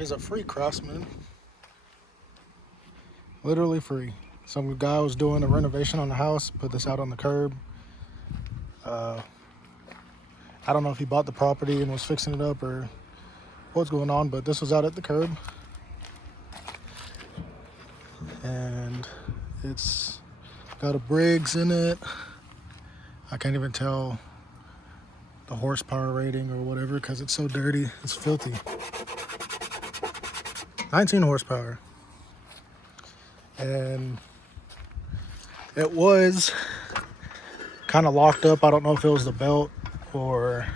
is a free Craftsman. Literally free. Some guy was doing a renovation on the house, put this out on the curb. I don't know if he bought the property and was fixing it up or what's going on, but this was out at the curb. And it's got a Briggs in it. I can't even tell the horsepower rating or whatever because it's so dirty. It's filthy. 19 horsepower. And it was kind of locked up. I don't know if it was the belt or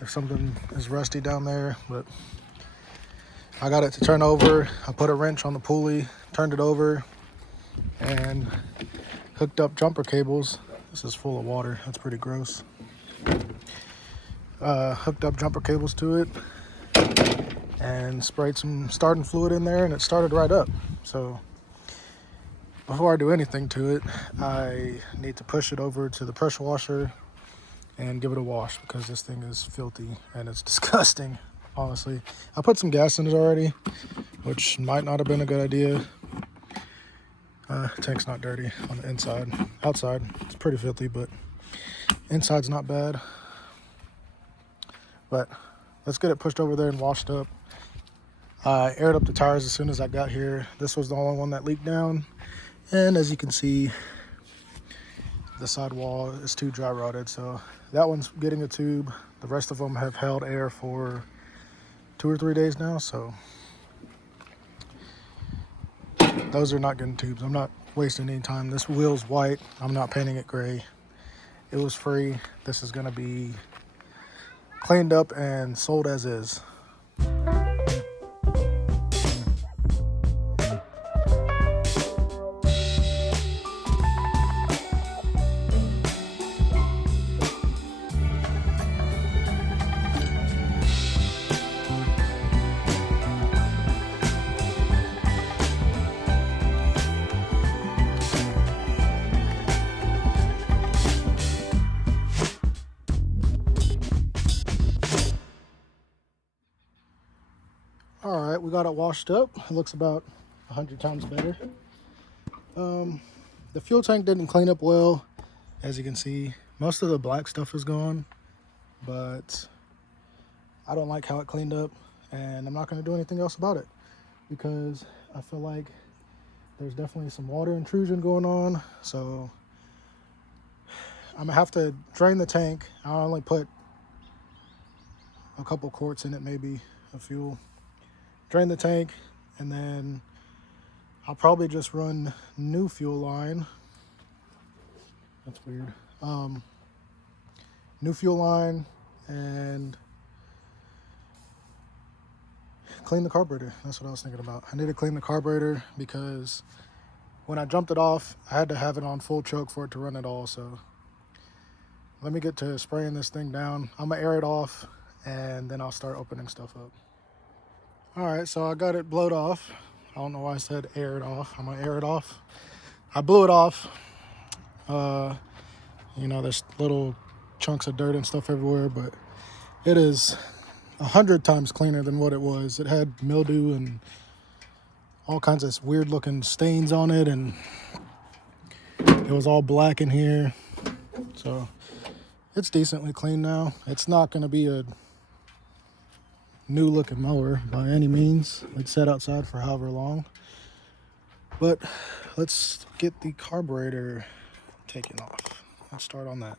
if something is rusty down there, but I got it to turn over. I put a wrench on the pulley, turned it over, and hooked up jumper cables. This is full of water. That's pretty gross. Hooked up jumper cables to it and sprayed some starting fluid in there, and it started right up. So before I do anything to it, I need to push it over to the pressure washer and give it a wash because this thing is filthy and it's disgusting, honestly. I put some gas in it already, which might not have been a good idea. Tank's not dirty on the inside. Outside, it's pretty filthy, but inside's not bad. But let's get it pushed over there and washed up. I aired up the tires as soon as I got here. This was the only one that leaked down. And as you can see, the sidewall is too dry rotted. So that one's getting a tube. The rest of them have held air for 2 or 3 days now. So those are not getting tubes. I'm not wasting any time. This wheel's white. I'm not painting it gray. It was free. This is going to be cleaned up and sold as is. All right, we got it washed up. It looks about 100 times better. The fuel tank didn't clean up well, as you can see. Most of the black stuff is gone, but I don't like how it cleaned up, and I'm not going to do anything else about it because I feel like there's definitely some water intrusion going on. So I'm gonna have to drain the tank. I only put a couple quarts in it, maybe of fuel. Drain the tank, and then I'll probably just run new fuel line. That's weird. New fuel line and clean the carburetor. That's what I was thinking about. I need to clean the carburetor because when I jumped it off, I had to have it on full choke for it to run at all. So let me get to spraying this thing down. I'm gonna air it off and then I'll start opening stuff up. All right, so I got it blowed off. I don't know why I said air it off. I'm gonna air it off. I blew it off. You know, there's little chunks of dirt and stuff everywhere, but it is 100 times cleaner than what it was. It had mildew and all kinds of weird looking stains on it, and it was all black in here. So it's decently clean now. It's not gonna be a new looking mower by any means. It's sat outside for however long, but let's get the carburetor taken off. Let's start on that.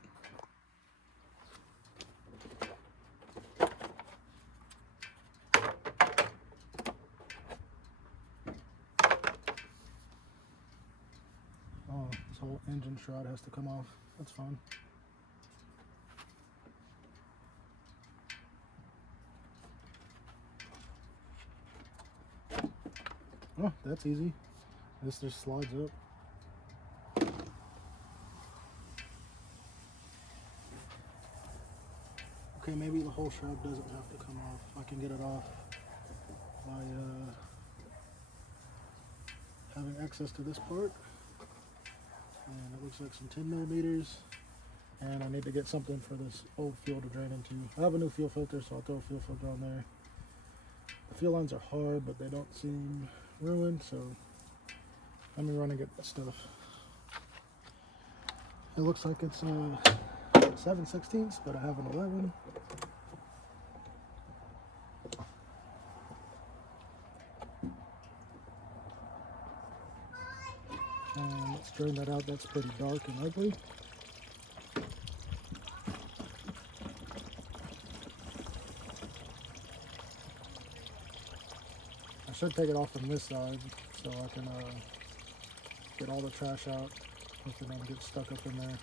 Oh, this whole engine shroud has to come off. That's fine. Oh, that's easy. This just slides up. Okay, maybe the whole shroud doesn't have to come off. I can get it off by having access to this part. And it looks like some 10 millimeters. And I need to get something for this old fuel to drain into. I have a new fuel filter, so I'll throw a fuel filter on there. The fuel lines are hard, but they don't seem ruined, so let me run and get that stuff. It looks like it's 7/16, but I have an 11. And let's drain that out. That's pretty dark and ugly. I should take it off from this side so I can get all the trash out. Hopefully it don't get stuck up in there.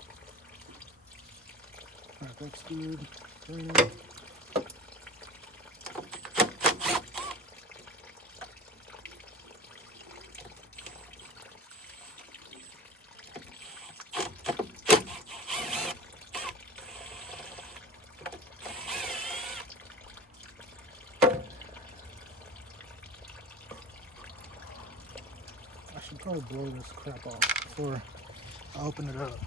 Alright, that's good. Drain it. I should probably blow this crap off before I open it up.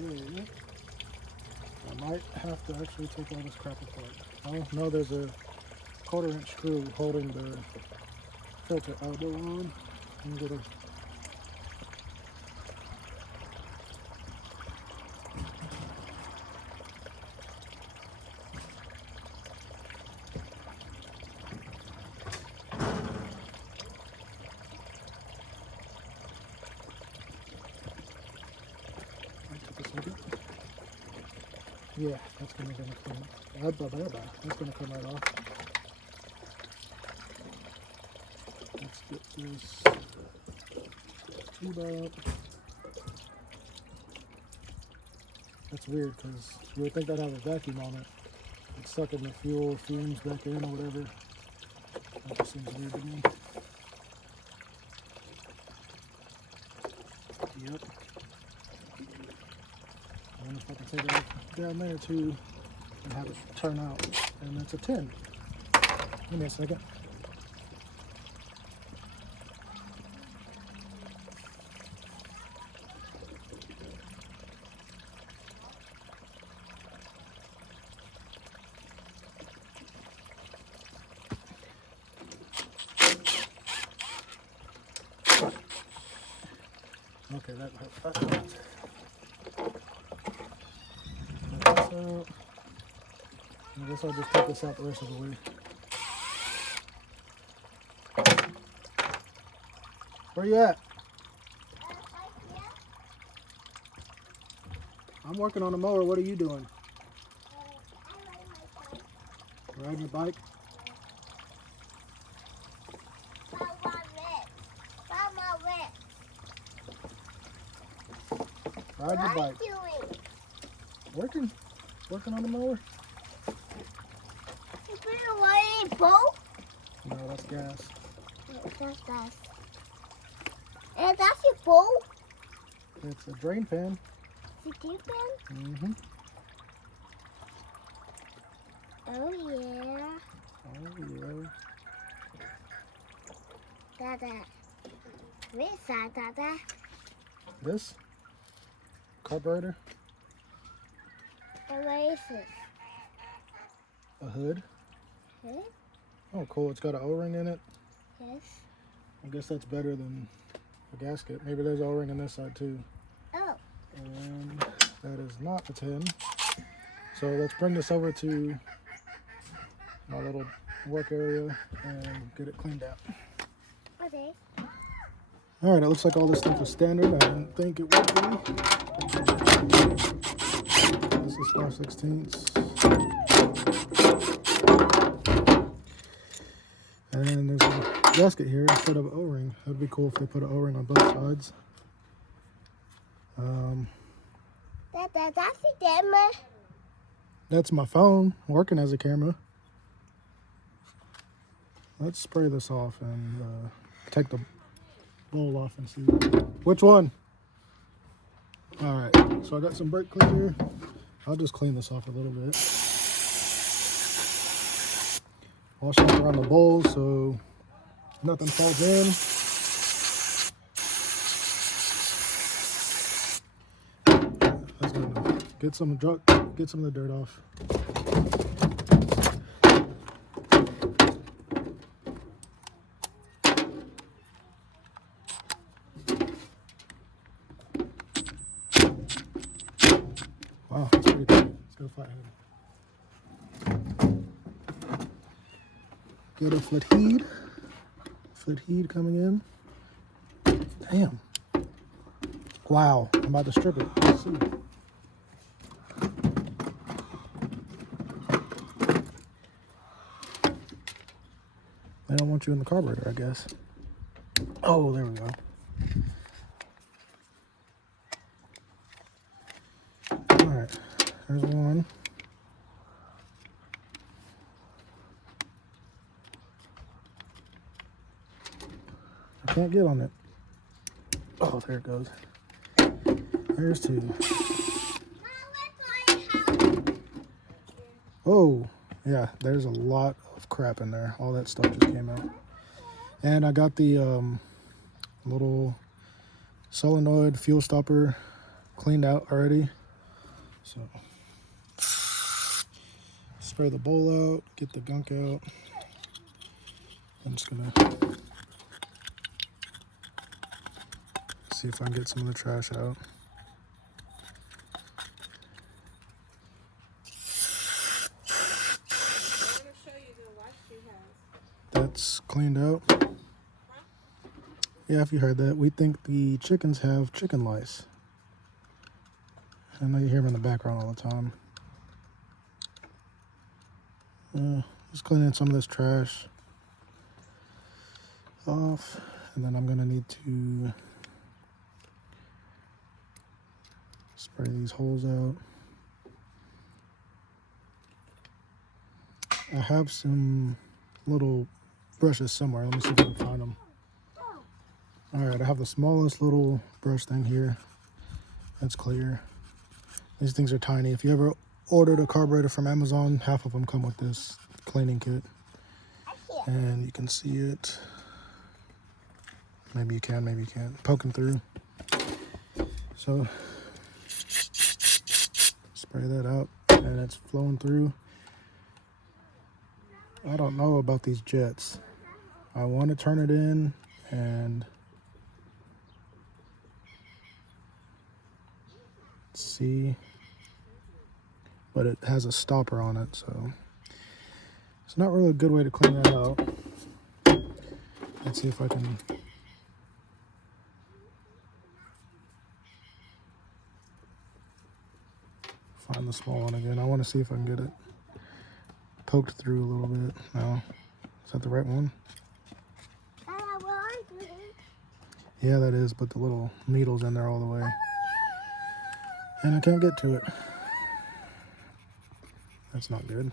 Okay. I might have to actually take all this crap apart. Oh, no, there's a 1/4-inch screw holding the filter elbow on. I'm gonna yeah, that's gonna come. That's gonna come right off. Let's get this tube out. That's weird because you would think I'd have a vacuum on it. It's sucking the fuel fumes back in or whatever. That just seems weird to me. Yep. I wonder if I can take it off down there too and have it turn out. And that's a 10. Give me a second. Okay, that hurt. So, I guess I'll just take this out the rest of the way. Where you at? I'm working on a mower. What are you doing? Riding your bike? Ride your bike. Working on the mower. You put it away in a bowl? No, that's gas. That's gas. And that's your bowl? It's a drain pan. It's a drain pan? Mm-hmm. Oh yeah. Oh yeah. Dada. Which side, Dada? This? Carburetor. And what is this? A hood. Huh? Oh, cool. It's got an O-ring in it. Yes. I guess that's better than a gasket. Maybe there's an O-ring on this side too. Oh. And that is not a 10. So let's bring this over to my little work area and get it cleaned out. Okay. Alright, it looks like all this stuff is standard. I didn't think it would be. This is 5/16. And then there's a gasket here instead of an O-ring. That'd be cool if they put an O-ring on both sides. Dada, that's the camera. That's my phone working as a camera. Let's spray this off and take the bowl off and see which one. All right, so I got some brake cleaner. I'll just clean this off a little bit. Wash it around the bowl so nothing falls in. That's gonna get some of the dirt off. Wow, that's pretty good. Let's go flathead. Get a flat heat coming in. Damn. Wow, I'm about to strip it. Let's see. They don't want you in the carburetor, I guess. Oh, there we go. All right, there's one. I can't get on it. Oh, there it goes. There's two. Oh, yeah, there's a lot of crap in there. All that stuff just came out. And I got the little solenoid fuel stopper cleaned out already. So, spray the bowl out, get the gunk out. I'm just gonna see if I can get some of the trash out. That's cleaned out. Yeah, if you heard that, we think the chickens have chicken lice. I know you hear them in the background all the time. Just cleaning some of this trash off, and then I'm gonna need to spray these holes out. I have some little brushes somewhere. Let me see if I can find them. All right, I have the smallest little brush thing here. That's clear. These things are tiny. If you ever ordered a carburetor from Amazon, half of them come with this cleaning kit. And you can see it. Maybe you can, maybe you can't. Poking through. So, spray that out, and it's flowing through. I don't know about these jets. I want to turn it in and see, but it has a stopper on it, so it's not really a good way to clean that out. Let's see if I can find the small one again. I want to see if I can get it poked through a little bit. No, is that the right one? Yeah, that is, but the little needle's in there all the way. And I can't get to it. That's not good.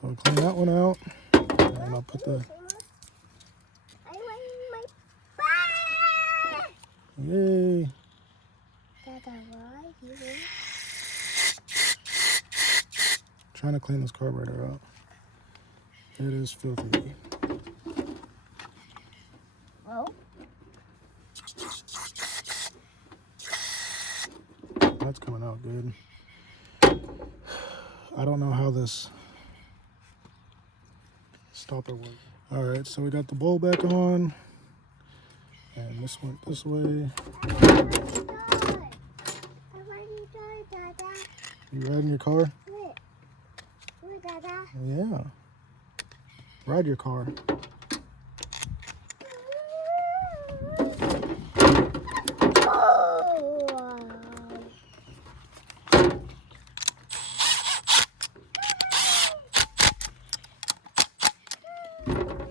So I'll clean that one out. And I'll put the... Yay! Trying to clean this carburetor out. It is filthy. Oh. That's coming out good. I don't know how this stopper works. All right, so we got the bowl back on, and this went this way. You riding your car? Yeah. Ride your car.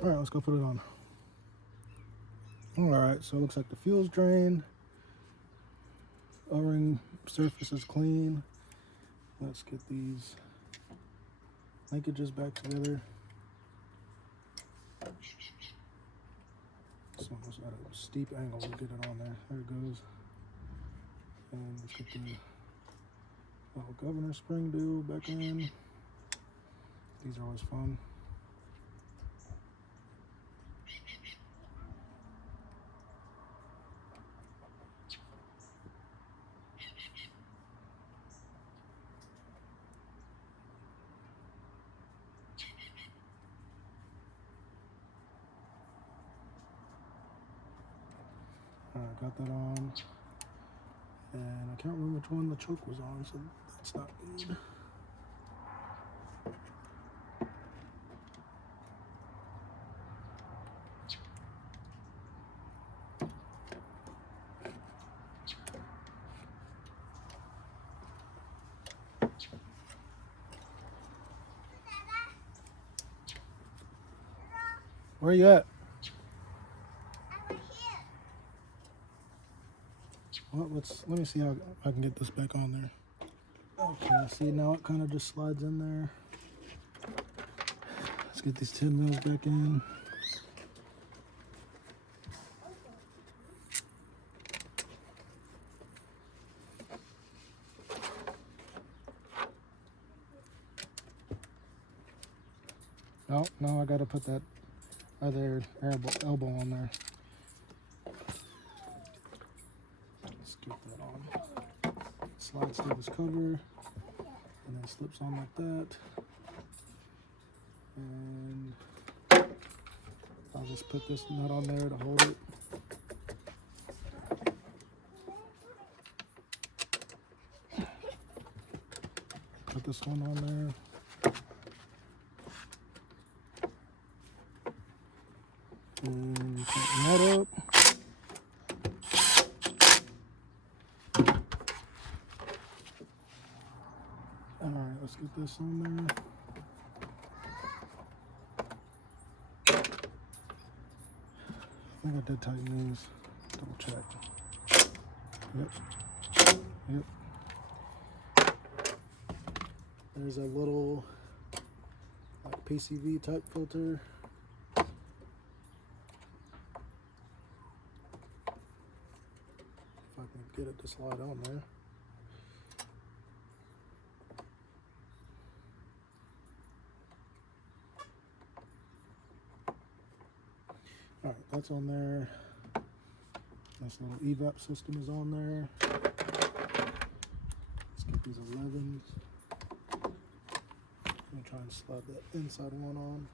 All right, let's go put it on. All right, so it looks like the fuel's drained. O-ring surface is clean. Let's get these linkages back together. So this one was at a steep angle to get it on there. There it goes. And let's get the little governor spring deal back in. These are always fun. Alright, got that on. And I can't remember which one the choke was on, so that's not good. Where you at? Well, let me see how I can get this back on there. Okay, see now it kind of just slides in there. Let's get these 10 mils back in. Oh, no, I gotta put that other elbow on there. Let's get that on. Slides through this cover and then slips on like that. And I'll just put this nut on there to hold it. Put this one on there. And tighten that up. Alright, let's get this on there. I think I did tighten these. Double check. Yep. There's a little like PCV type filter. If I can get it to slide on there. Alright, that's on there. This little evap system is on there. Let's get these 11s. I'm going to try and slide that inside one on.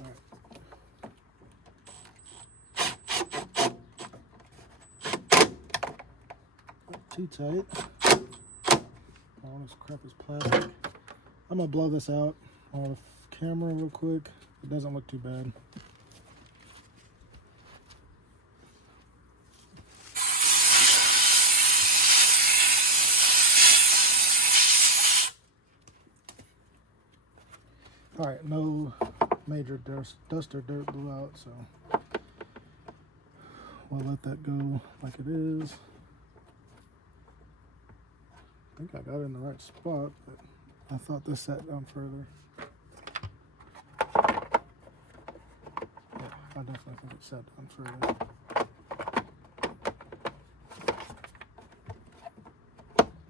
Alright. Not too tight. All this crap is plastic. I'm going to blow this out on the camera real quick. It doesn't look too bad. Alright, no major dust or dirt blew out, so we'll let that go like it is. I think I got it in the right spot, but I thought this sat down further. Yeah, I definitely think it sat down further.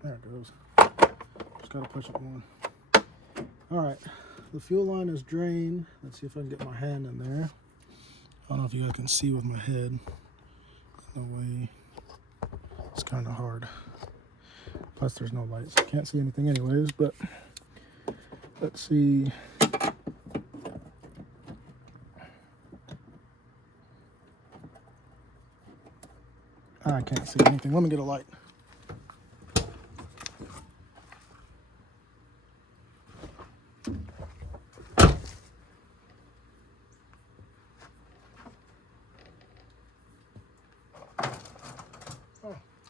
There it goes. Just gotta push it more. Alright. The fuel line is drained. Let's see if I can get my hand in there. I don't know if you guys can see with my head. No way. It's kind of hard. Plus there's no lights. I can't see anything anyways, but let's see. I can't see anything. Let me get a light.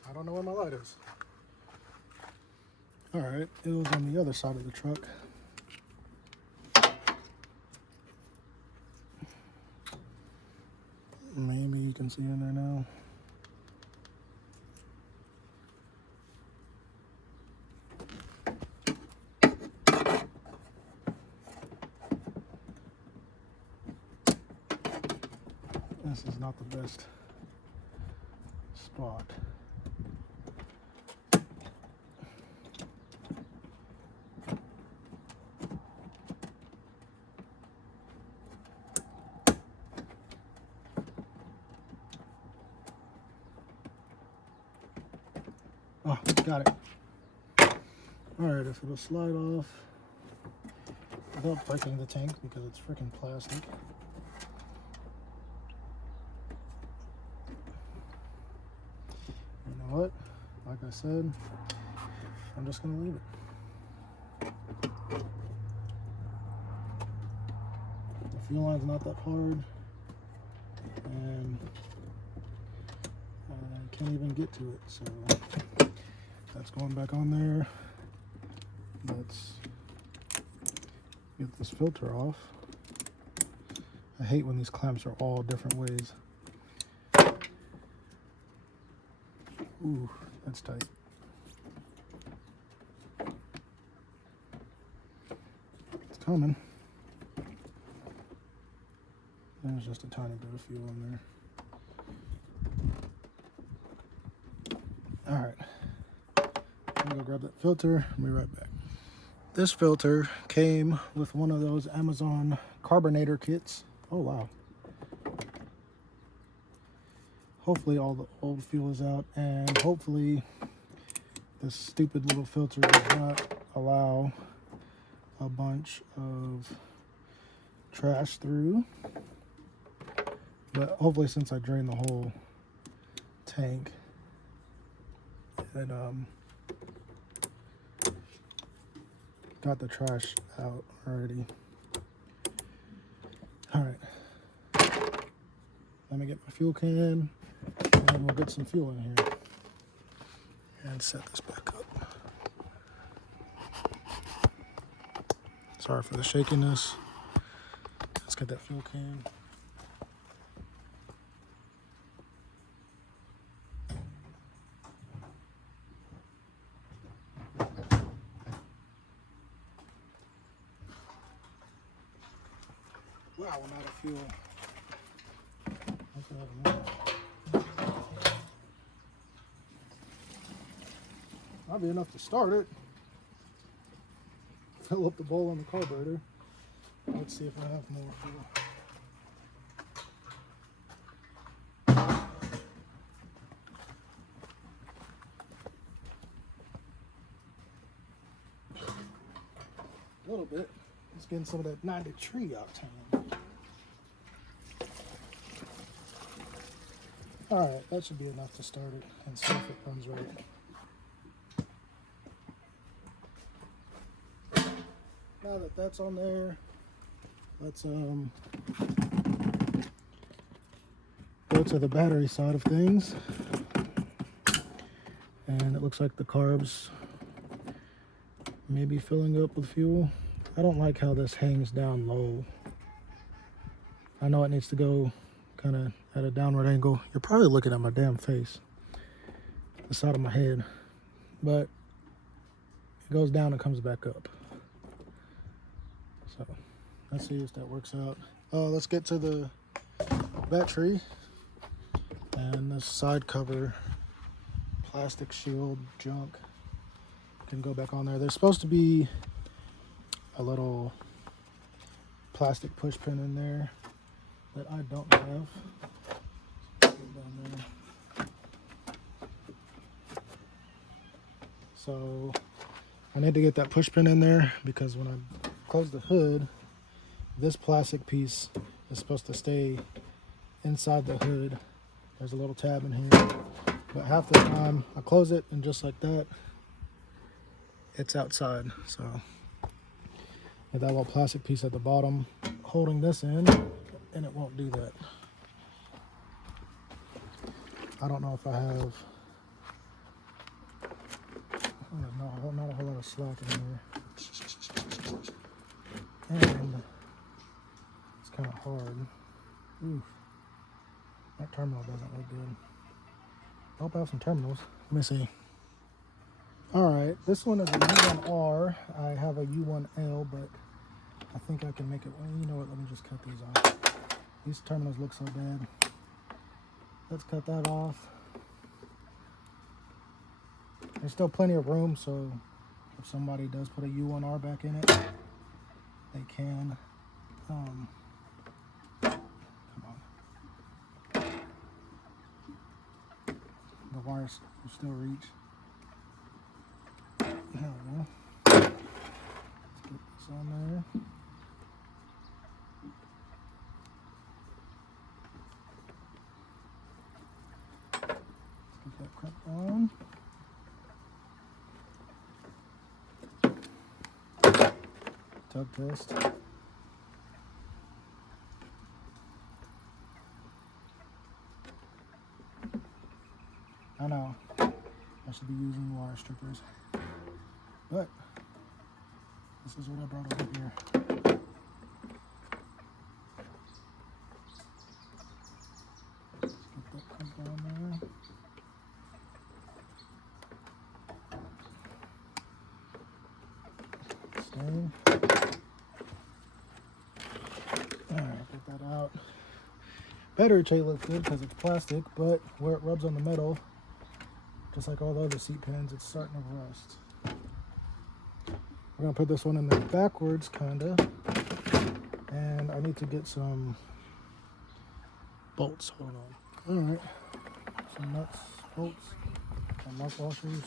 I don't know where my light is. Alright, it was on the other side of the truck. Maybe you can see in there now. this is not the best spot. Oh, got it. Alright, if it'll slide off without breaking the tank because it's freaking plastic. You know what? Like I said, I'm just gonna leave it. The fuel line's not that hard, and I can't even get to it, so that's going back on there. Let's get this filter off. I hate when these clamps are all different ways. Ooh, that's tight. It's coming. There's just a tiny bit of fuel in there. Alright. I'm gonna go grab that filter and be right back. This filter came with one of those Amazon Carburetor kits. Oh wow. Hopefully all the old fuel is out, and hopefully this stupid little filter does not allow a bunch of trash through. But hopefully, since I drained the whole tank, it got the trash out already. Alright, let me get my fuel can, and we'll get some fuel in here and set this back up. Sorry for the shakiness. Let's get that fuel can. Wow, we're out of fuel. That'll be enough to start it. Fill up the bowl on the carburetor. Let's see if I have more fuel. A little bit. It's getting some of that 93 octane. Alright, that should be enough to start it and see if it runs right. Now that that's on there, let's go to the battery side of things. And it looks like the carbs may be filling up with fuel. I don't like how this hangs down low. I know it needs to go kind of at a downward angle. You're probably looking at my damn face, the side of my head, but it goes down and comes back up. So let's see if that works out. Let's get to the battery, and this side cover plastic shield junk can go back on there. There's supposed to be a little plastic push pin in there that I don't have. Put it down there. So I need to get that push pin in there because when I close the hood, this plastic piece is supposed to stay inside the hood. There's a little tab in here, but half the time I close it and just like that, it's outside. So with that little plastic piece at the bottom holding this in, and it won't do that. I don't know if I have, not a whole lot of slack in there. And it's kind of hard. Oof. That terminal doesn't look good. I hope I have some terminals. Let me see. Alright, this one is a U1R. I have a U1L, but I think I can make it. Well, you know what? Let me just cut these off. These terminals look so bad. Let's cut that off. There's still plenty of room, so if somebody does put a U1R back in it, they can. Come on. The wires will still reach. There we go. Let's get this on there. Let's get that crap on. Tug test. I know I should be using wire strippers, but this is what I brought over here. Let's get that crap on there. Stay. Alright, get that out. Battery tray looks good because it's plastic, but where it rubs on the metal, just like all the other seat pins, it's starting to rust. We're going to put this one in there backwards, kinda. And I need to get some bolts. Hold on. Alright. Some nuts, bolts, and lock washers.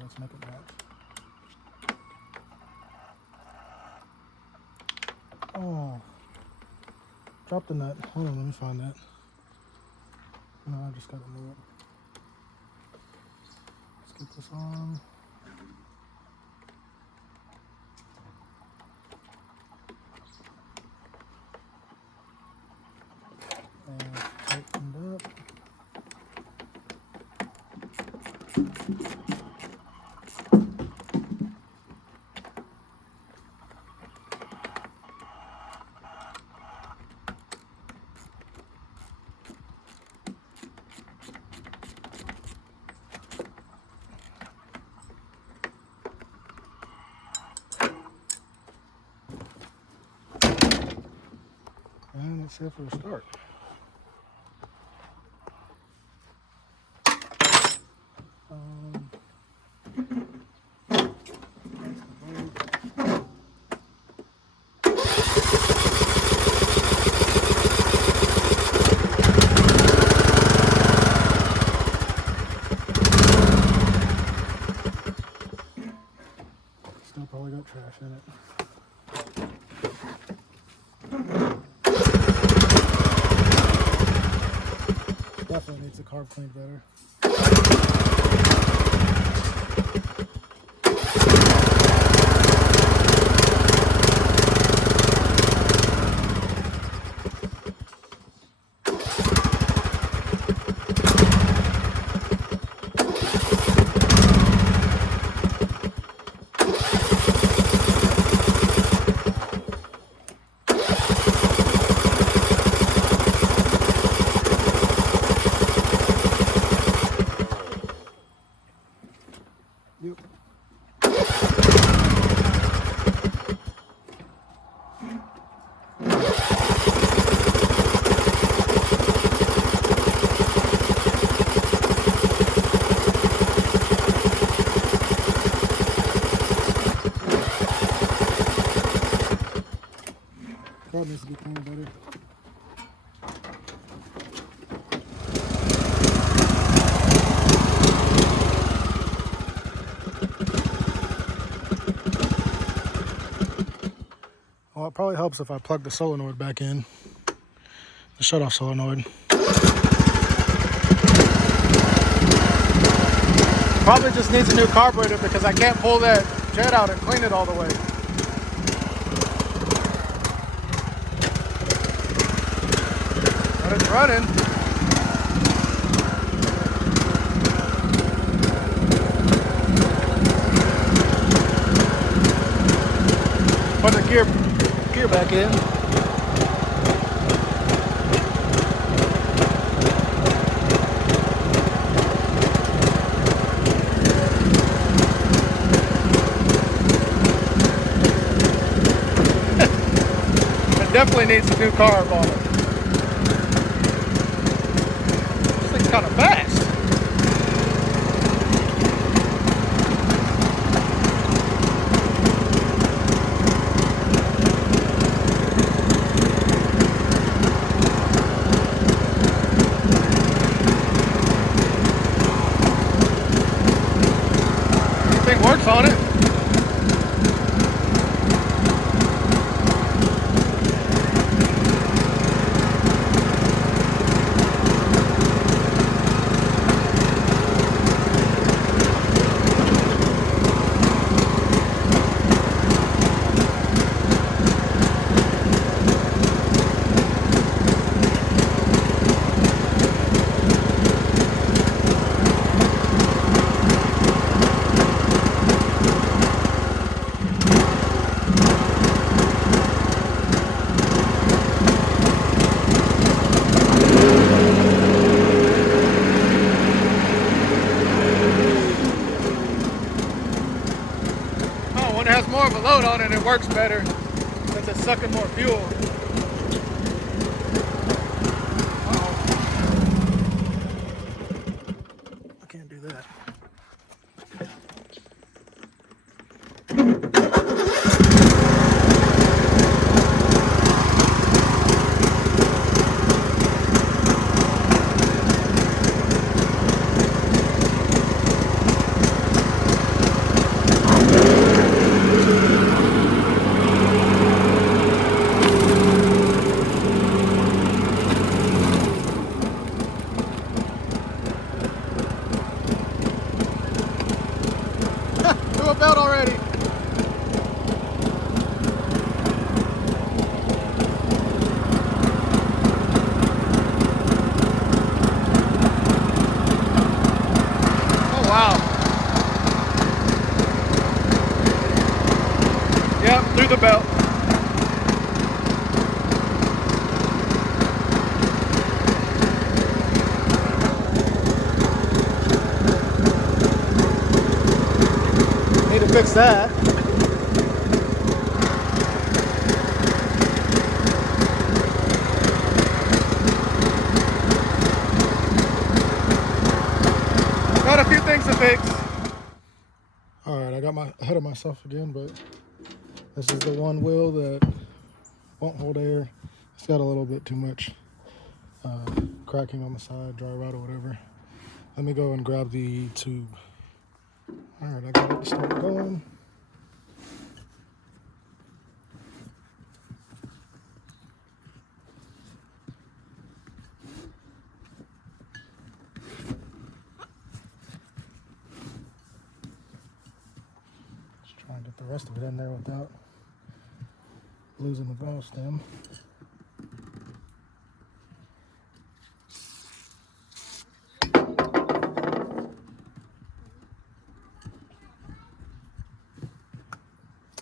Let's make it match. Oh, drop the nut. Hold on, let me find that. No, I just gotta move it. Let's get this on. And tightened up. And let's see if it'll start. Still probably got trash in it. Definitely needs the carb cleaned better. Yep. Probably needs to be cleaned better. Well, it probably helps if I plug the solenoid back in, the shutoff solenoid. Probably just needs a new carburetor because I can't pull that jet out and clean it all the way. But it's running. Put the gear back in. It definitely needs a new carb on it. This thing's kind of fast. Thing works on it. When it has more of a load on it, it works better since it's sucking more fuel. Uh-oh. I can't do that. Do a belt already. Oh wow. Yep, through the belt. Need to fix that. Got a few things to fix. Alright, I got ahead of myself again, but this is the one wheel that won't hold air. It's got a little bit too much cracking on the side, dry rot or whatever. Let me go and grab the tube. Alright, I got it to start going. Just try and get the rest of it in there without losing the valve stem.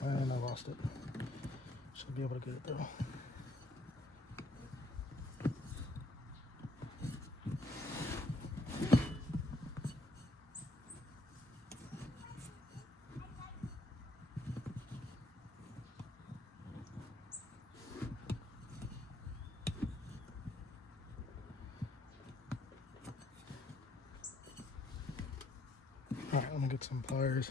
And I lost it. Should be able to get it though. All right, let me get some pliers.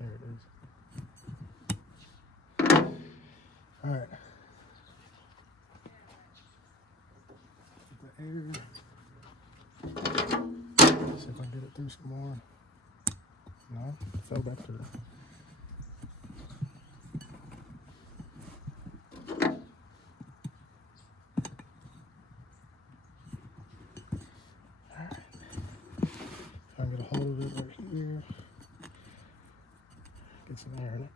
There it is. All right. Get the air. See if I can get it through some more. No, it fell back through. Alright. If I can get a hold of it right here. Get some air in it.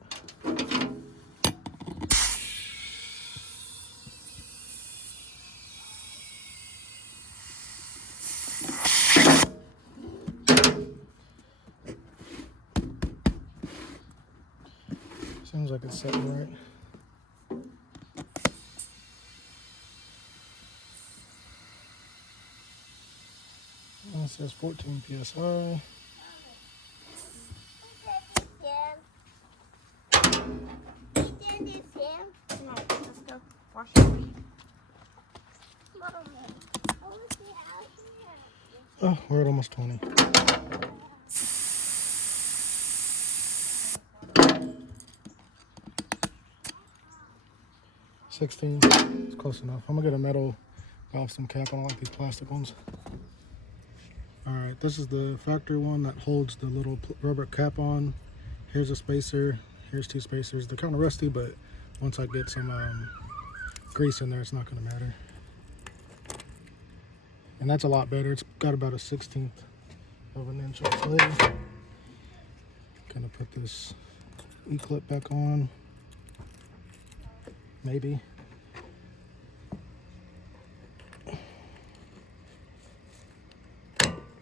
Seems like it's setting right. And it says 14 psi. Let's go wash your feet. Oh, we're at almost 20. $16. It's close enough. I'm gonna get a metal valve stem cap. I don't like these plastic ones. Alright, this is the factory one that holds the little rubber cap on. Here's a spacer. Here's two spacers. They're kind of rusty, but once I get some grease in there, it's not going to matter. And that's a lot better. It's got about a 1/16 of an inch of play. Gonna put this E-clip back on. Maybe.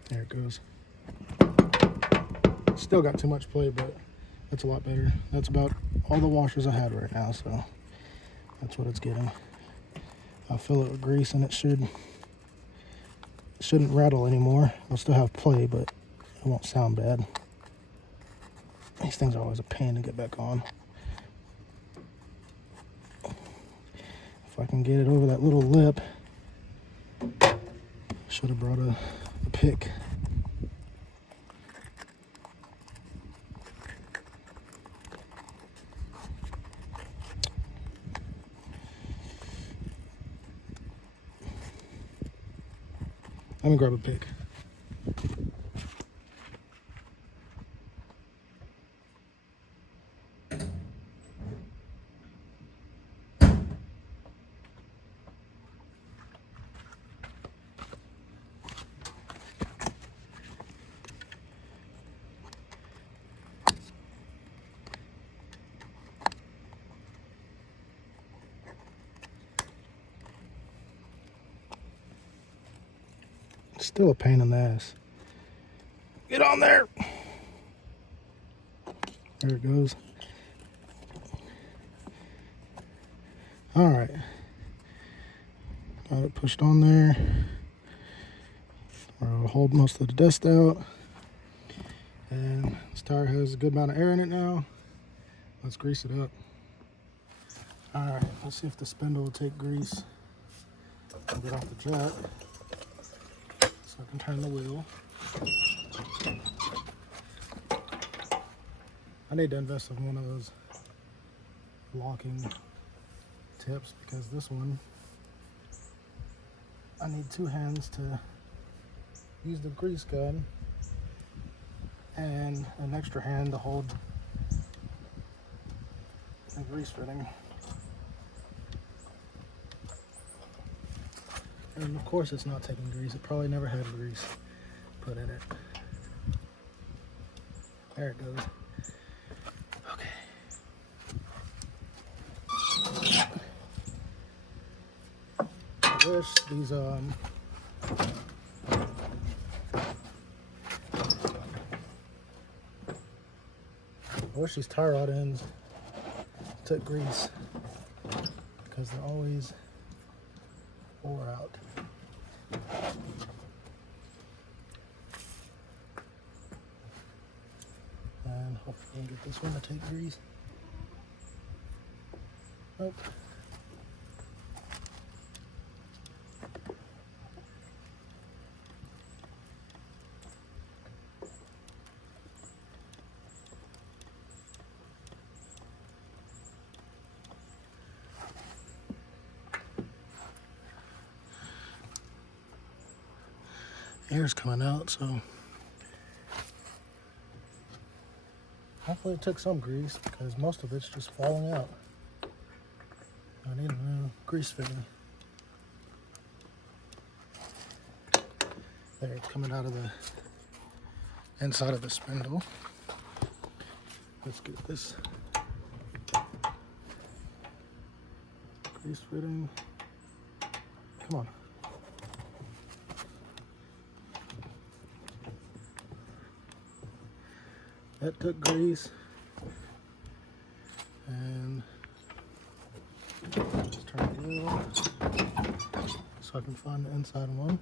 There it goes. Still got too much play, but that's a lot better. That's about all the washers I had right now, so that's what it's getting. I'll fill it with grease and it shouldn't rattle anymore. I'll still have play, but it won't sound bad. These things are always a pain to get back on. If I can get it over that little lip, should have brought a pick. Let me grab a pick. Still a pain in the ass. Get on there. There it goes. All right. Got it pushed on there. I'll hold most of the dust out. And this tire has a good amount of air in it now. Let's grease it up. All right, let's see if the spindle will take grease. I'll get off the jack so I can turn the wheel. I need to invest in one of those locking tips because this one, I need two hands to use the grease gun and an extra hand to hold the grease fitting. And of course it's not taking grease. It probably never had grease put in it. There it goes. Okay. I wish these tie rod ends took grease because they're always wore out. And hopefully I can get this one to take grease. Nope. Air's coming out, so Hopefully it took some grease because most of it's just falling out. I need a new grease fitting. There, it's coming out of the inside of the spindle. Let's get this grease fitting. Come on. That took grease. And let's turn the wheel so I can find the inside one.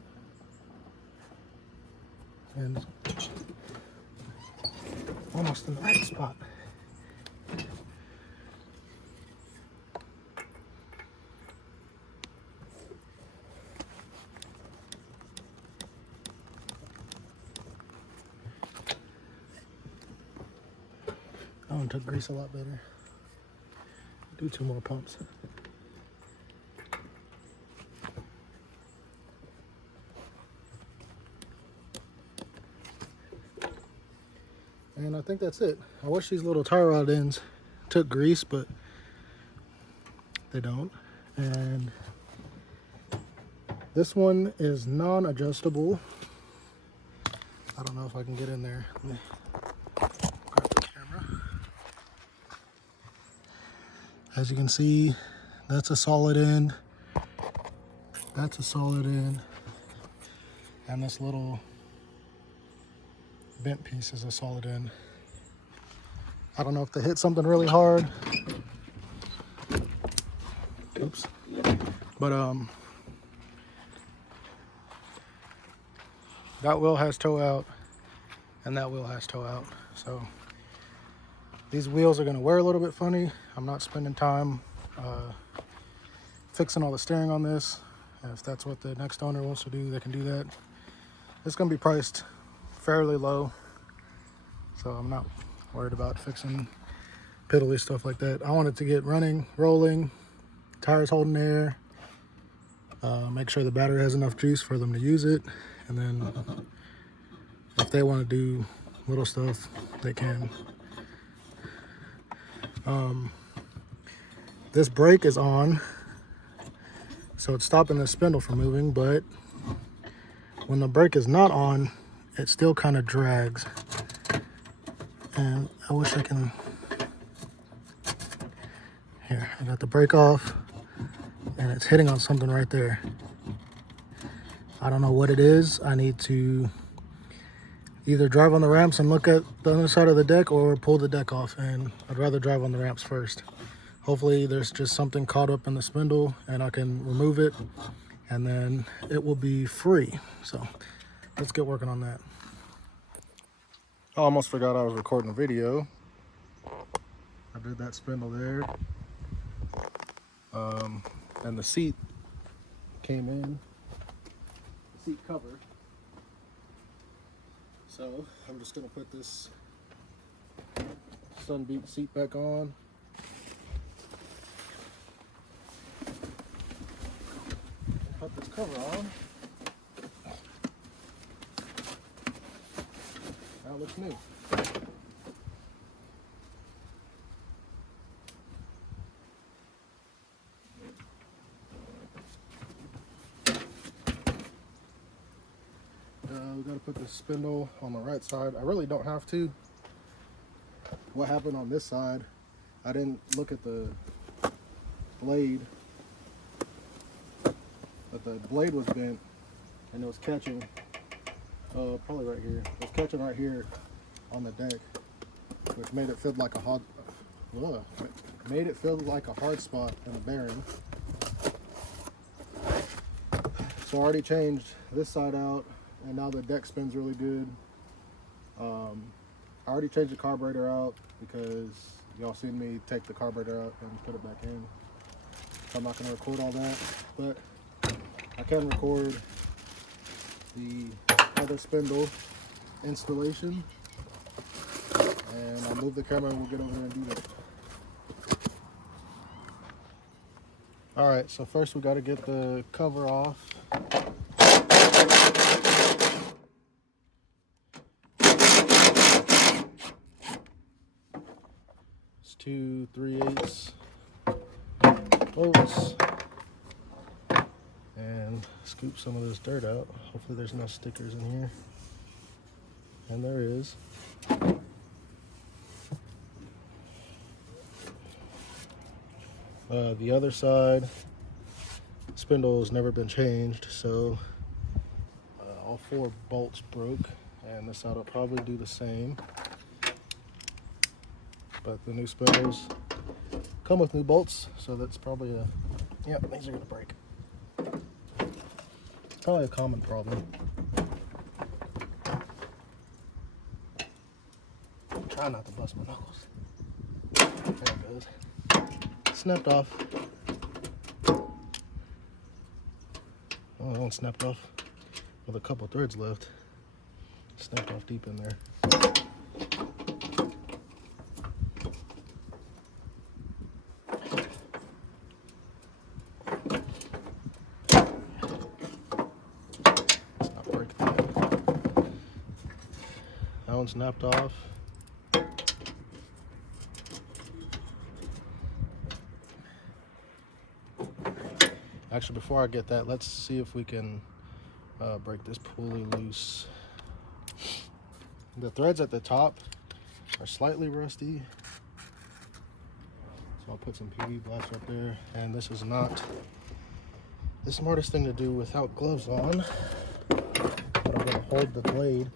And almost in the right spot. That one took grease a lot better. Do 2 more pumps. And I think that's it. I wish these little tie rod ends took grease, but they don't. And this one is non-adjustable. I don't know if I can get in there. Let me grab the camera. As you can see, that's a solid end. That's a solid end. And this little bent piece is a solid end. I don't know if they hit something really hard. Oops. But that wheel has toe out and that wheel has toe out. So these wheels are gonna wear a little bit funny. I'm not spending time fixing all the steering on this. If that's what the next owner wants to do, they can do that. It's gonna be priced fairly low, so I'm not worried about fixing piddly stuff like that. I want it to get running, rolling, tires holding air, make sure the battery has enough juice for them to use it, and then if they want to do little stuff, they can. This brake is on, so it's stopping the spindle from moving, but when the brake is not on, it still kind of drags. And I wish I can, here, I got the brake off and it's hitting on something right there. I don't know what it is. I need to either drive on the ramps and look at the other side of the deck or pull the deck off, and I'd rather drive on the ramps first. Hopefully there's just something caught up in the spindle and I can remove it and then it will be free. So let's get working on that. I almost forgot I was recording a video. I did that spindle there. And the seat came in, the seat cover. So I'm just gonna put this Sunbeat seat back on. Put this cover on. That looks new. We gotta put the spindle on the right side. I really don't have to. What happened on this side, I didn't look at the blade, but the blade was bent and it was catching, probably right here. It was catching right here on the deck, which made it feel like a hard, made it feel like a hard spot in the bearing. So I already changed this side out, and now the deck spins really good. I already changed the carburetor out because y'all seen me take the carburetor out and put it back in. So I'm not going to record all that, but I can record the other spindle installation, and I'll move the camera and we'll get over there and do that. All right, so first we got to get the cover off. 2 3/8 bolts and scoop some of this dirt out. Hopefully there's no stickers in here, and there is. The other side spindle has never been changed, so all 4 bolts broke, and this side will probably do the same. But the new spindles come with new bolts, so that's probably yep, these are gonna break. Probably a common problem. Try not to bust my knuckles. There it goes. Snapped off. Oh, that one snapped off with a couple threads left. Snapped off deep in there. Let's not break that. That one snapped off. Actually, before I get that, let's see if we can break this pulley loose. The threads at the top are slightly rusty, so I'll put some PV blaster up there. And this is not the smartest thing to do without gloves on, but I'm going to hold the blade.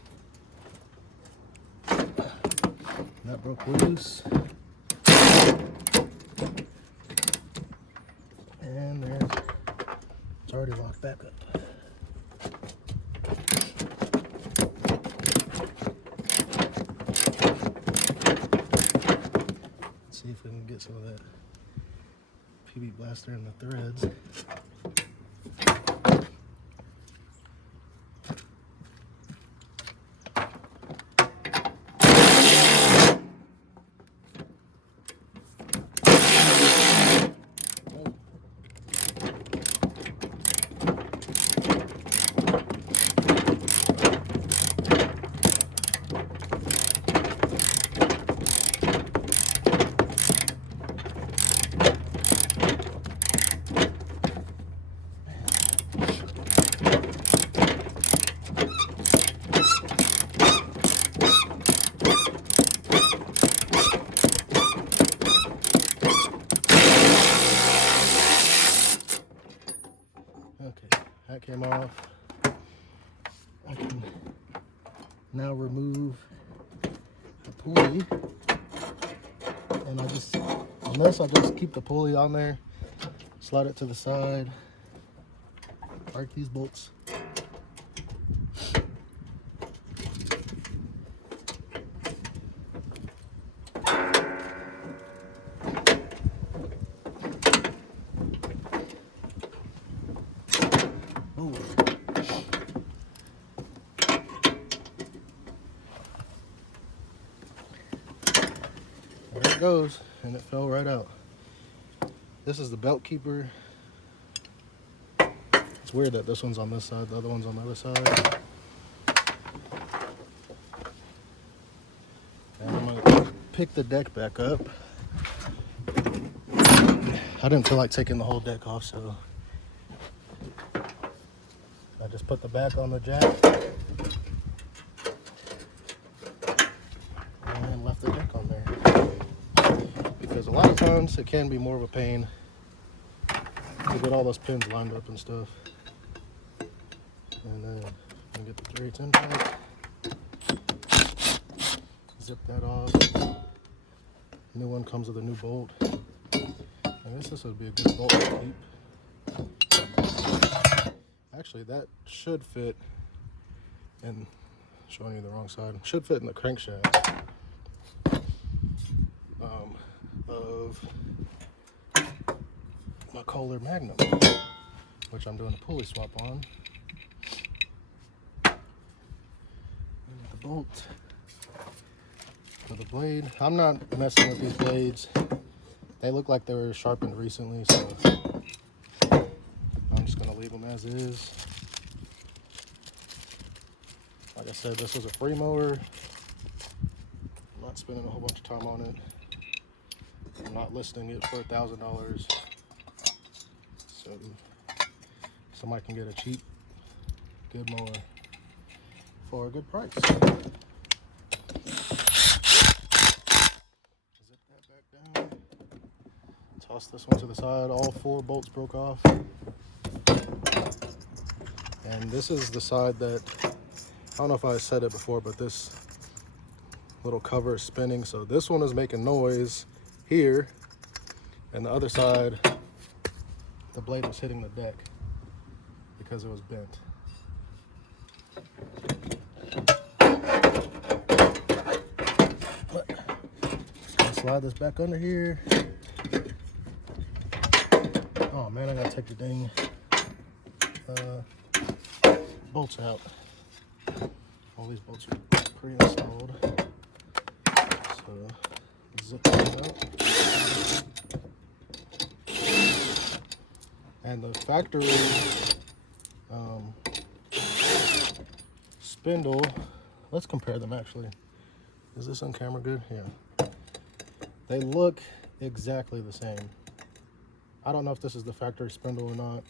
And that broke loose. And there's, it's already locked back up. Let's see if we can get some of that PV blaster in the threads. Okay, that came off. I can now remove the pulley, and on this I just keep the pulley on there, slide it to the side, arc these bolts. Oh. There it goes, and it fell right out. This is the belt keeper. It's weird that this one's on this side, the other one's on the other side. And I'm gonna pick the deck back up. I didn't feel like taking the whole deck off, so I just put the back on the jack and left the deck on there. Because a lot of times it can be more of a pain to get all those pins lined up and stuff. And then I get the 3/8 impact, zip that off. New one comes with a new bolt. I guess this would be a good bolt to keep. Actually, that should fit in, showing you the wrong side, should fit in the crankshaft of my Kohler Magnum, which I'm doing a pulley swap on. And the bolt for the blade. I'm not messing with these blades. They look like they were sharpened recently, so I'm just gonna leave them as is. Like I said, this was a free mower. I'm not spending a whole bunch of time on it. I'm not listing it for $1,000, so somebody can get a cheap, good mower for a good price. Zip that back down. Toss this one to the side. All 4 bolts broke off. And this is the side that, I don't know if I said it before, but this little cover is spinning. So this one is making noise here, and the other side, the blade was hitting the deck because it was bent. But just gonna slide this back under here. Oh man, I gotta take the dang bolts out. All these bolts are pre-installed. So zip those out. And the factory spindle, let's compare them actually. Is this on camera good? Yeah. They look exactly the same. I don't know if this is the factory spindle or not,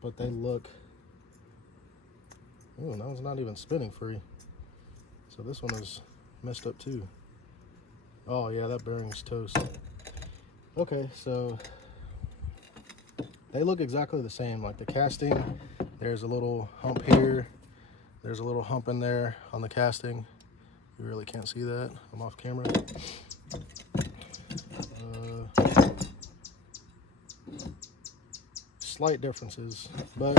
but they look, ooh, that one's not even spinning free. So this one is messed up too. Oh yeah, that bearing's toast. Okay, so they look exactly the same. Like the casting, there's a little hump here. There's a little hump in there on the casting. You really can't see that. I'm off camera. Slight differences, but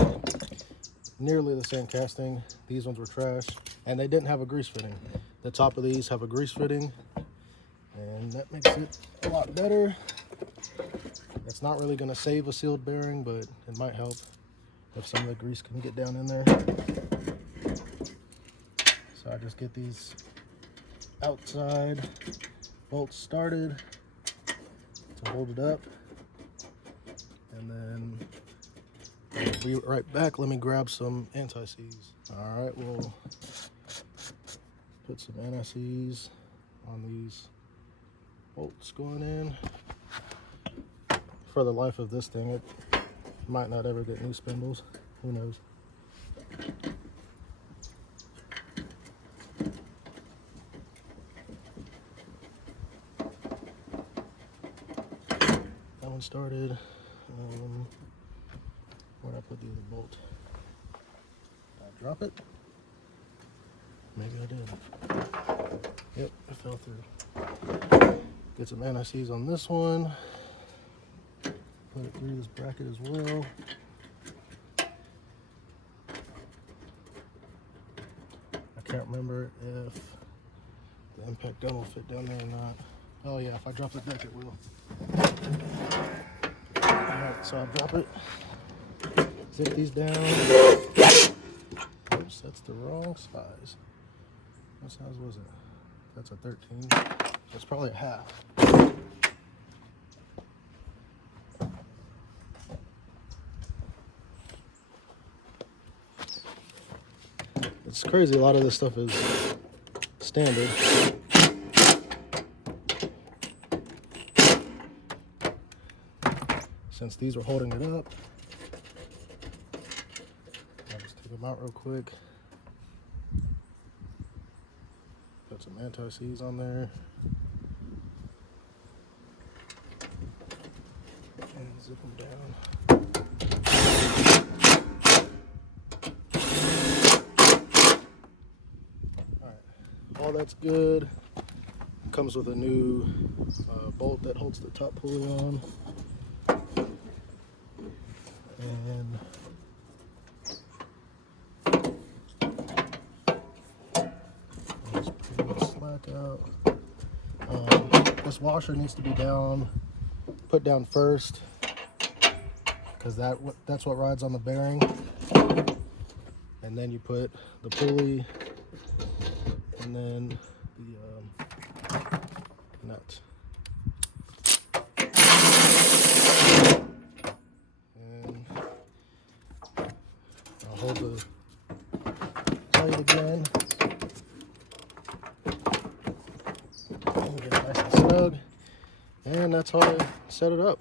nearly the same casting. These ones were trash, and they didn't have a grease fitting. The top of these have a grease fitting, and that makes it a lot better. It's not really going to save a sealed bearing, but it might help if some of the grease can get down in there. So I just get these outside bolts started to hold it up, and then I'll be right back. Let me grab some anti-seize. All right, we'll put some anti-seize on these bolts going in. For the life of this thing, it might not ever get new spindles. Who knows? That one started. Where'd I put the other bolt? Did I drop it? Maybe I did. Yep, it fell through. Get some anti-seize on this one. Put it through this bracket as well. I can't remember if the impact gun will fit down there or not. Oh yeah, if I drop the deck it will. Alright, so I'll drop it. Zip these down. Oops, that's the wrong size. What size was it? That's a 13. That's probably a half. It's crazy, a lot of this stuff is standard. Since these were holding it up, I'll just take them out real quick. Put some anti-seize on there. And zip them down. All that's good. Comes with a new bolt that holds the top pulley on. And just pull the slack out. This washer needs to be down, put down first, because that's what rides on the bearing. And then you put the pulley, and then the nut. And I'll hold the plate again. And get it nice and snug. And that's how I set it up.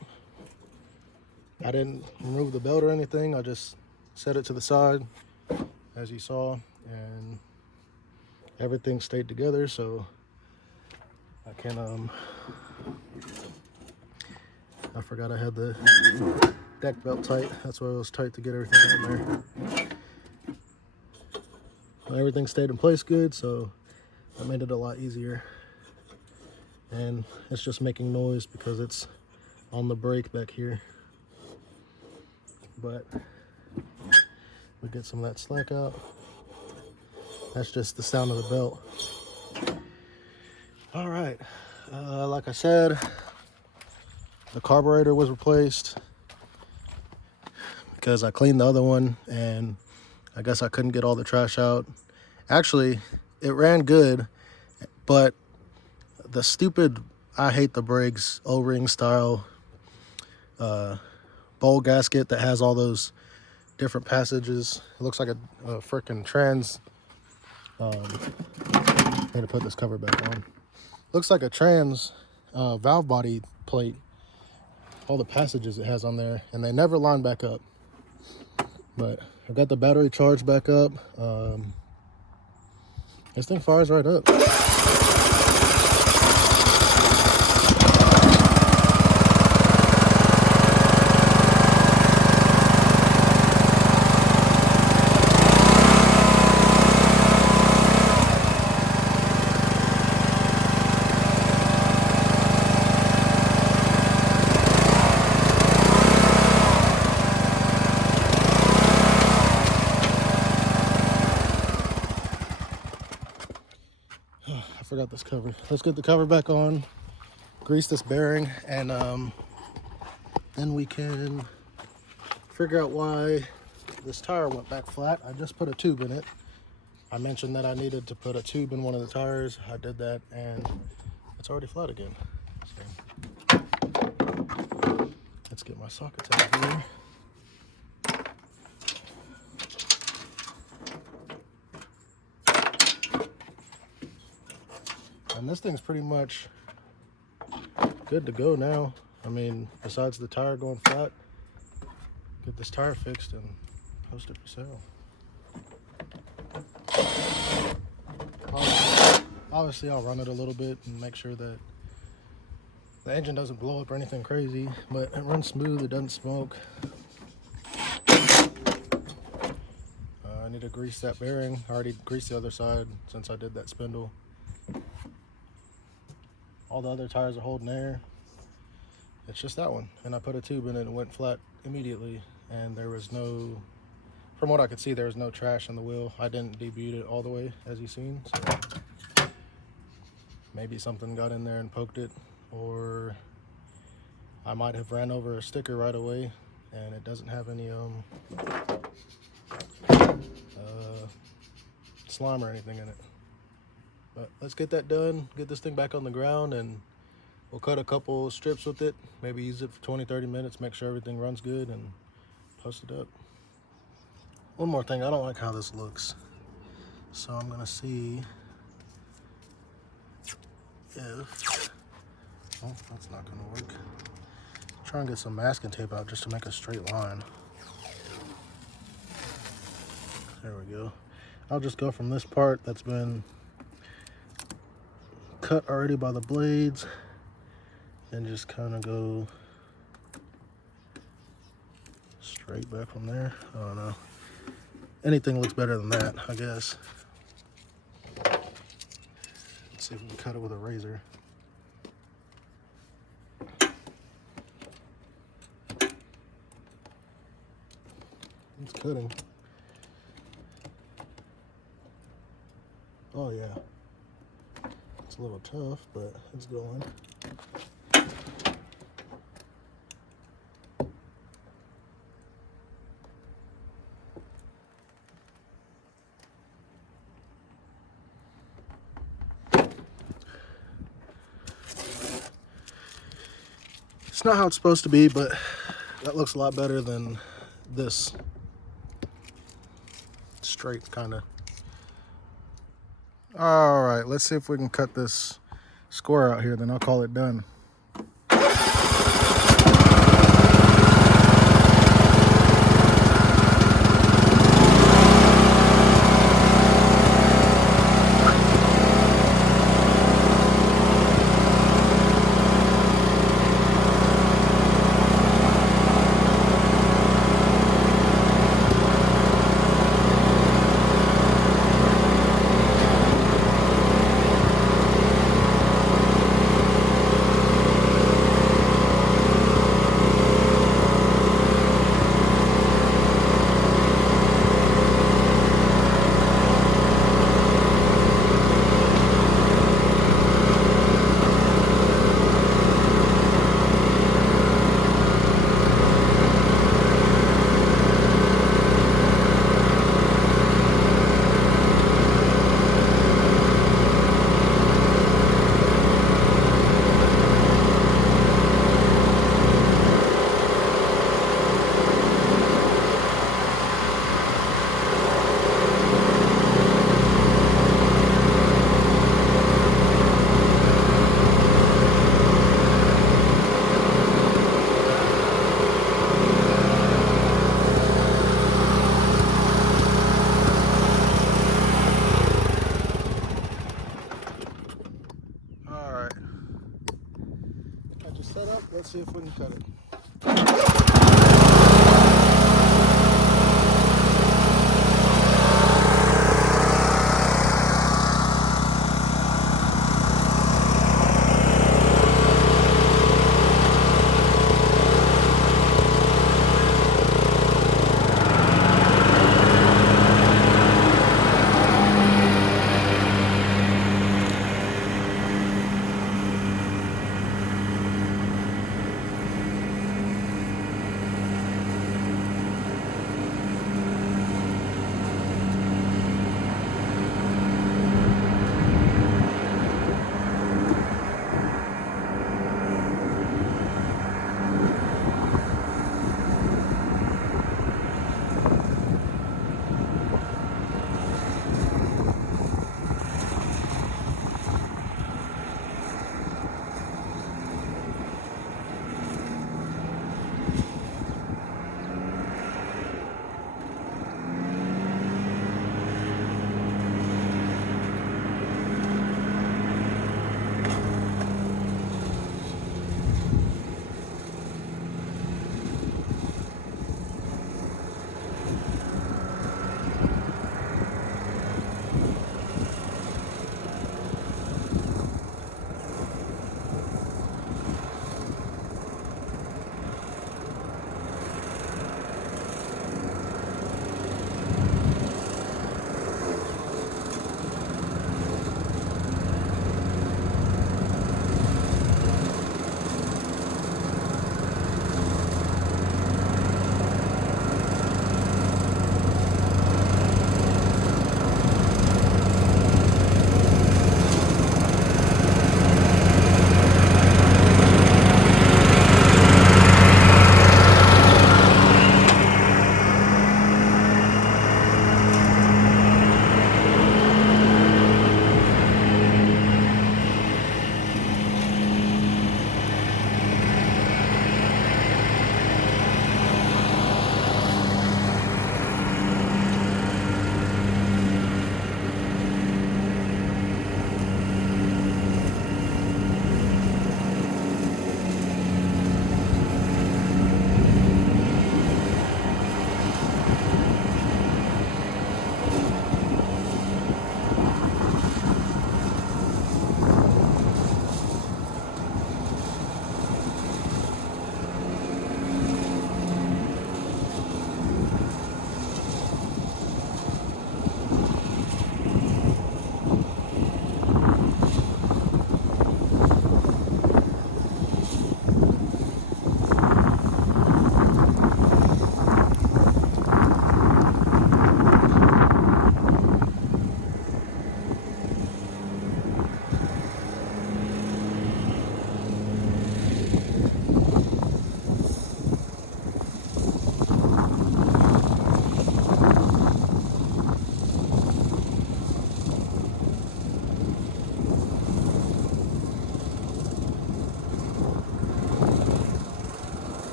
I didn't remove the belt or anything. I just set it to the side, as you saw, and everything stayed together. So I can, I forgot I had the deck belt tight. That's why it was tight to get everything on there. Everything stayed in place good, so that made it a lot easier. And it's just making noise because it's on the brake back here. But we get some of that slack out. That's just the sound of the belt. All right, like I said, the carburetor was replaced because I cleaned the other one and I guess I couldn't get all the trash out. Actually, it ran good, but the stupid, I hate the brakes, O-ring style bowl gasket that has all those different passages. It looks like a freaking trans. I need to put this cover back on. Looks like a trans valve body plate. All the passages it has on there, and they never line back up. But I got the battery charged back up. This thing fires right up. I forgot this cover. Let's get the cover back on, grease this bearing, and then we can figure out why this tire went back flat. I just put a tube in it. I mentioned that I needed to put a tube in one of the tires. I did that, and it's already flat again. So let's get my sockets out of here. And this thing's pretty much good to go now. I mean, besides the tire going flat, get this tire fixed and post it for sale. Obviously, I'll run it a little bit and make sure that the engine doesn't blow up or anything crazy, but it runs smooth, it doesn't smoke. I need to grease that bearing. I already greased the other side since I did that spindle. All the other tires are holding air. It's just that one. And I put a tube in it and it went flat immediately. And there was no, from what I could see, there was no trash in the wheel. I didn't debutte it all the way, as you've seen. So maybe something got in there and poked it, or I might have ran over a sticker right away and it doesn't have any slime or anything in it. But let's get that done, get this thing back on the ground, and we'll cut a couple strips with it, maybe use it for 20-30 minutes, make sure everything runs good, and post it up. One more thing, I don't like how this looks, so I'm gonna see if, oh, that's not gonna work. Try and get some masking tape out just to make a straight line. There we go. I'll just go from this part that's been cut already by the blades and just kind of go straight back from there. I don't know. Anything looks better than that, I guess. Let's see if we can cut it with a razor. It's cutting. Oh yeah. It's a little tough, but it's going. It's not how it's supposed to be, but that looks a lot better than this straight kind of. All right, let's see if we can cut this square out here, then I'll call it done. Let's see if we can cut it.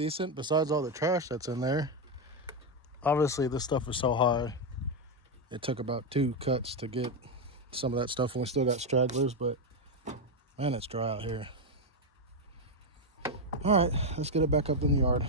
decent besides all the trash that's in there. Obviously, this stuff is so high. It took about 2 cuts to get some of that stuff, and we still got stragglers, but man, it's dry out here. All right, let's get it back up in the yard.